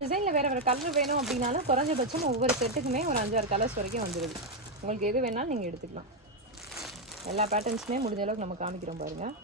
டிசைனில் வேறு கலர் வேணும் அப்படின்னாலும் குறைஞ்சபட்சம் ஒவ்வொரு செட்டுக்குமே ஒரு 5-6 கலர்ஸ் வரைக்கும் வந்துடுது. உங்களுக்கு எது வேணாலும் நீங்கள் எடுத்துக்கலாம். எல்லா பேட்டர்ன்ஸுமே முடிஞ்ச அளவுக்கு நம்ம காமிக்கிறோம் பாருங்கள்.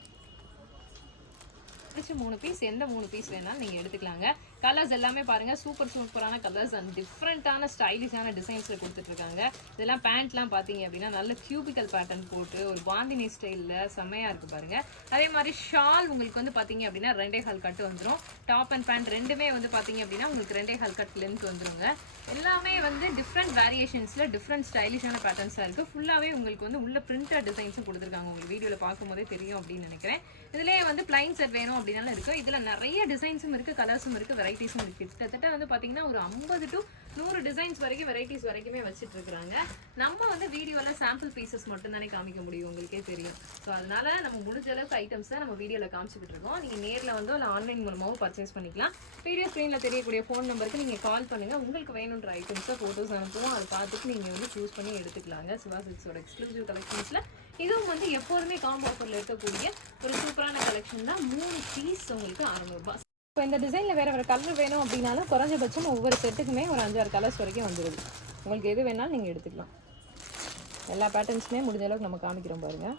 பிடிச்ச 3 பீஸ் எந்த 3 பீஸ் வேணாலும் நீங்கள் எடுத்துக்கலாங்க. கலர்ஸ் எல்லாமே பாருங்கள், சூப்பரான கலர்ஸ் அண்ட் டிஃப்ரெண்ட்டான ஸ்டைலிஷான டிசைன்ஸில் கொடுத்துட்ருக்காங்க. இதெல்லாம் பேண்ட்லாம் பார்த்தீங்க அப்படின்னா நல்ல கியூபிக்கல் பேட்டர்ன் போட்டு ஒரு பாந்தினி ஸ்டைலில் செம்மையாக இருக்குது பாருங்கள். அதே மாதிரி ஷால் உங்களுக்கு வந்து பார்த்தீங்க அப்படின்னா 2.25 கட்டு வந்துடும். டாப் அண்ட் பேண்ட் ரெண்டுமே வந்து பார்த்தீங்க அப்படின்னா உங்களுக்கு 2.25 கட் லென்த் வந்துடுங்க. எல்லாமே வந்து டிஃப்ரெண்ட் வேரியேஷன்ஸில் டிஃப்ரெண்ட் ஸ்டைலிஷான பேட்டர்ன்ஸாக இருக்குது. ஃபுல்லாகவே உங்களுக்கு வந்து உள்ள பிரிண்டட் டிசைன்ஸும் கொடுத்துருக்காங்க. உங்களுக்கு வீடியோவில் பார்க்கும்போதே தெரியும் அப்படின்னு நினைக்கிறேன். இதிலே வந்து பிளைன் செட் வேணும் அப்படின்னாலும் இருக்குது. இதில் நிறைய டிசைன்ஸும் இருக்குது, கலர்ஸும் இருக்குது, வெரைட்டிஸும் இருக்குது. கிட்டத்தட்ட வந்து பார்த்தீங்கன்னா ஒரு 50 to 100 டிசைன்ஸ் வரைக்கும் வெரைட்டிஸ் வரைக்குமே வச்சுட்டு இருக்கிறாங்க. நம்ம வந்து வீடியோவில் சாம்பிள் பீசஸ் மட்டும் தானே காமிக்க முடியும், உங்களுக்கே தெரியும். ஸோ அதனால நம்ம முடிஞ்ச அளவுக்கு ஐட்டம்ஸை நம்ம வீடியோவில் காமிச்சிக்கிட்டு இருக்கோம். நீங்கள் நேரில் வந்து இல்லை ஆன்லைன் மூலமாகவும் பர்ச்சேஸ் பண்ணிக்கலாம். வீடியோ ஸ்க்ரீனில் தெரியக்கூடிய ஃபோன் நம்பருக்கு நீங்கள் கால் பண்ணுங்கள். உங்களுக்கு வேணுன்ற ஐட்டம்ஸை ஃபோட்டோஸ் அனுப்புவோம். அதை பார்த்துட்டு நீங்கள் வந்து சூஸ் பண்ணி எடுத்துக்கலாங்க. சிவா சில்க்ஸோட எக்ஸ்க்ளூசிவ் கலெக்ஷன்ஸில் இதுவும் வந்து எப்போதுமே காம்போ ஆஃபரில் இருக்கக்கூடிய ஒரு சூப்பரான கலெக்ஷன் தான். 3 பீஸ் உங்களுக்கு 600 ரூபாய். இப்போ இந்த டிசைனில் வேறு கலர் வேணும் அப்படின்னாலும் குறைஞ்சபட்சம் ஒவ்வொரு செட்டுக்குமே ஒரு 5-6 கலர்ஸ் வரைக்கும் வந்துடுது. உங்களுக்கு எது வேணாலும் நீங்கள் எடுத்துக்கலாம். எல்லா பேட்டர்ன்ஸுமே முடிஞ்ச அளவுக்கு நம்ம காமிக்கிறோம் பாருங்கள்.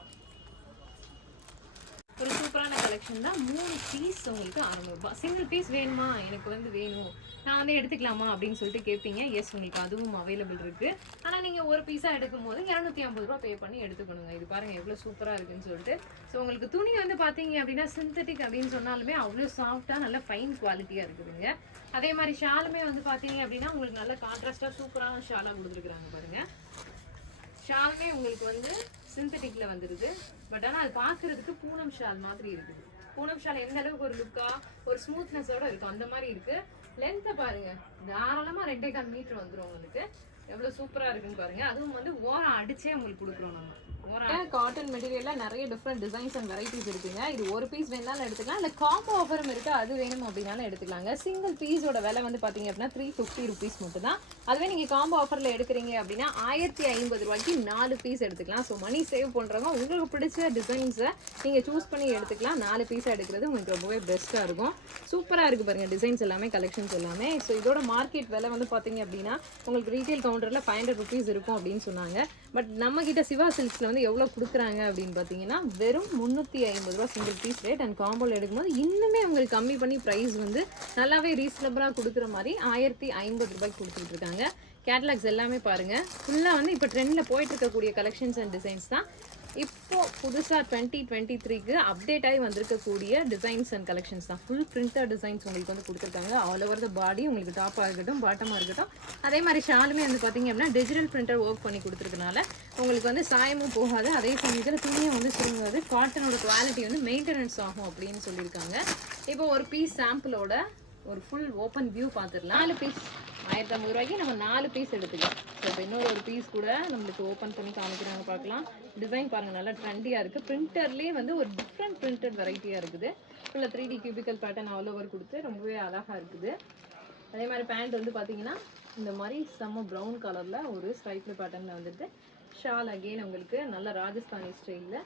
ஒரு சூப்பரான கலெக்ஷன் தான். 3 பீஸ் உங்களுக்கு 600 ரூபாய். சிங்கிள் பீஸ் வேணுமா, எனக்கு வந்து வேணும், நான் வந்து எடுத்துக்கலாமா அப்படின்னு சொல்லிட்டு கேட்பீங்க. எஸ், உங்களுக்கு அதுவும் அவைலபிள் இருக்குது. ஆனால் நீங்கள் ஒரு பீஸாக எடுக்கும் போது 250 ரூபா பே பண்ணி எடுத்துக்கணுங்க. இது பாருங்கள் எவ்வளோ சூப்பராக இருக்குன்னு சொல்லிட்டு. ஸோ உங்களுக்கு துணி வந்து பார்த்தீங்க அப்படின்னா சிந்தட்டிக் அப்படின்னு சொன்னாலுமே அவ்வளோ சாஃப்டாக நல்ல ஃபைன் குவாலிட்டியாக இருக்குதுங்க. அதே மாதிரி ஷாலுமே வந்து பார்த்தீங்க அப்படின்னா உங்களுக்கு நல்ல கான்ட்ராஸ்டாக சூப்பரான ஷாலாக கொடுத்துருக்குறாங்க பாருங்கள். ஷாலுமே உங்களுக்கு வந்து சிந்தட்டிக்கில் வந்துடுது. பட் ஆனால் அது பார்க்குறதுக்கு பூனம் ஷால் மாதிரி இருக்குது. பூனம் ஷால் எந்த அளவுக்கு ஒரு லுக்காக ஒரு ஸ்மூத்னஸோட இருக்கும் அந்த மாதிரி இருக்குது. லென்த்தை பாருங்க, தாராளமாக 2.25 மீட்டர் வந்துடும் உங்களுக்கு. எவ்வளோ சூப்பராக இருக்குன்னு பாருங்க. அதுவும் வந்து ஓரம் அடிச்சே உங்களுக்கு கொடுக்குறோம் நம்ம. காட்டன் மெட்டீரியல்ல நிறைய டிஃப்ரெண்ட் டிசைன்ஸ் அண்ட் வெரைட்டிஸ் இருக்குங்க. இது ஒரு பீஸ் வேணாலும் எடுத்துக்கலாம், இல்லை காம்போ ஆஃபரும் இருக்கு, அது வேணும் அப்படின்னாலும் எடுத்துக்கலாங்க. சிங்கிள் பீஸோட விலை வந்து பார்த்தீங்க அப்படின்னா 350 ருபீஸ் மட்டும் தான். அதுவே நீங்கள் காம்போ ஆஃபரில் எடுக்கிறீங்க அப்படின்னா 1050 ரூபாய்க்கு 4 பீஸ் எடுத்துக்கலாம். ஸோ மணி சேவ் பண்ணுறவங்க உங்களுக்கு பிடிச்ச டிசைன்ஸை நீங்கள் சூஸ் பண்ணி எடுத்துக்கலாம். 4 பீஸாக எடுக்கிறது உங்களுக்கு ரொம்பவே பெஸ்ட்டாக இருக்கும். சூப்பராக இருக்குது பாருங்கள் டிசைன்ஸ் எல்லாமே, கலெக்ஷன்ஸ் எல்லாமே. ஸோ இதோட மார்க்கெட் விலை வந்து பார்த்தீங்க அப்படின்னா உங்களுக்கு ரீட்டைல் கவுண்டரில் 500 ருபீஸ் இருக்கும் அப்படின்னு சொன்னாங்க. பட் நம்ம கிட்ட சிவா சில்க்ஸில் வந்து எவ்வளோ கொடுக்குறாங்க அப்படின்னு பார்த்தீங்கன்னா வெறும் 350 ரூபா சிங்கிள் பீஸ் ரேட். அண்ட் காம்போவில் எடுக்கும்போது இன்னுமே உங்களுக்கு கம்மி பண்ணி ப்ரைஸ் வந்து நல்லாவே ரீசனபிளாக கொடுக்குற மாதிரி 1050 ரூபாய்க்கு கொடுத்துட்டு இருக்காங்க. கேட்டலாக்ஸ் எல்லாமே பாருங்கள், ஃபுல்லாக வந்து இப்போ ட்ரெண்டில் போயிட்டு இருக்கக்கூடிய கலெக்ஷன்ஸ் அண்ட் டிசைன்ஸ் தான். இப்போ புதுசாக 2023க்கு அப்டேட் ஆகி வந்திருக்கக்கூடிய டிசைன்ஸ் அண்ட் கலெக்ஷன்ஸ் தான். ஃபுல் பிரிண்டர் டிசைன்ஸ் உங்களுக்கு வந்து கொடுத்துருக்காங்க. ஆல் ஓவர் த பாடி, உங்களுக்கு டாப்பாக இருக்கட்டும் பாட்டமாக இருக்கட்டும். அதே மாதிரி ஷாலுமே வந்து பார்த்தீங்க அப்படின்னா டிஜிட்டல் பிரிண்டர் ஒர்க் பண்ணி கொடுத்துருக்கனால உங்களுக்கு வந்து சாயமும் போகாது, அதே சமயத்தில் துணியும் வந்து சுருங்காது, காட்டனோட குவாலிட்டி வந்து மெயின்டெனன்ஸ் ஆகும் அப்படின்னு சொல்லியிருக்காங்க. இப்போ ஒரு பீஸ் சாம்பிளோட ஒரு ஃபுல் ஓப்பன் வியூ பார்த்துடலாம். 4 பீஸ் 1050 ரூபாய்க்கு நம்ம 4 பீஸ் எடுத்துக்கலாம். ஸோ இப்போ இன்னொரு பீஸ் கூட நம்மளுக்கு ஓப்பன் பண்ணி காமிக்கிறாங்க, பார்க்கலாம். டிசைன் பாருங்கள், நல்லா ட்ரெண்டியாக இருக்குது. பிரிண்டர்லேயே வந்து ஒரு டிஃப்ரெண்ட் பிரிண்டட் வெரைட்டியாக இருக்குது. ஃபுல்லாக 3D cubical pattern all over கொடுத்து ரொம்பவே அழகாக இருக்குது. அதே மாதிரி பேண்ட் வந்து பார்த்தீங்கன்னா இந்த மாதிரி செம்ம ப்ரௌன் கலரில் ஒரு ஸ்ட்ரைப்ல பேட்டர்னில் வந்துட்டு ஷால் அகெயின் உங்களுக்கு நல்ல ராஜஸ்தானி ஸ்டைலில்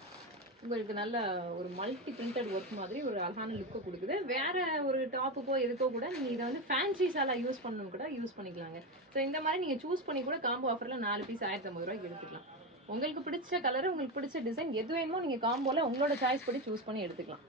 உங்களுக்கு நல்ல ஒரு மல்டி பிரிண்டட் ஒர்க் மாதிரி ஒரு அழகான லுக்கை கொடுக்குது. வேற ஒரு டாப்புக்கோ எதுக்கோ கூட நீங்கள் இதை வந்து ஃபேன்சி ஷாலாக யூஸ் பண்ணணும் கூட யூஸ் பண்ணிக்கலாங்க. ஸோ இந்த மாதிரி நீங்கள் சூஸ் பண்ணி கூட காம்போ ஆஃபரில் 4 பீஸ் 1050 ரூபாய்க்கு எடுத்துக்கலாம். உங்களுக்கு பிடிச்ச கலர், உங்களுக்கு பிடிச்ச டிசைன் எது வேணுமோ நீங்கள் காம்போவில் உங்களோட சாய்ஸ் படி சூஸ் பண்ணி எடுத்துக்கலாம்.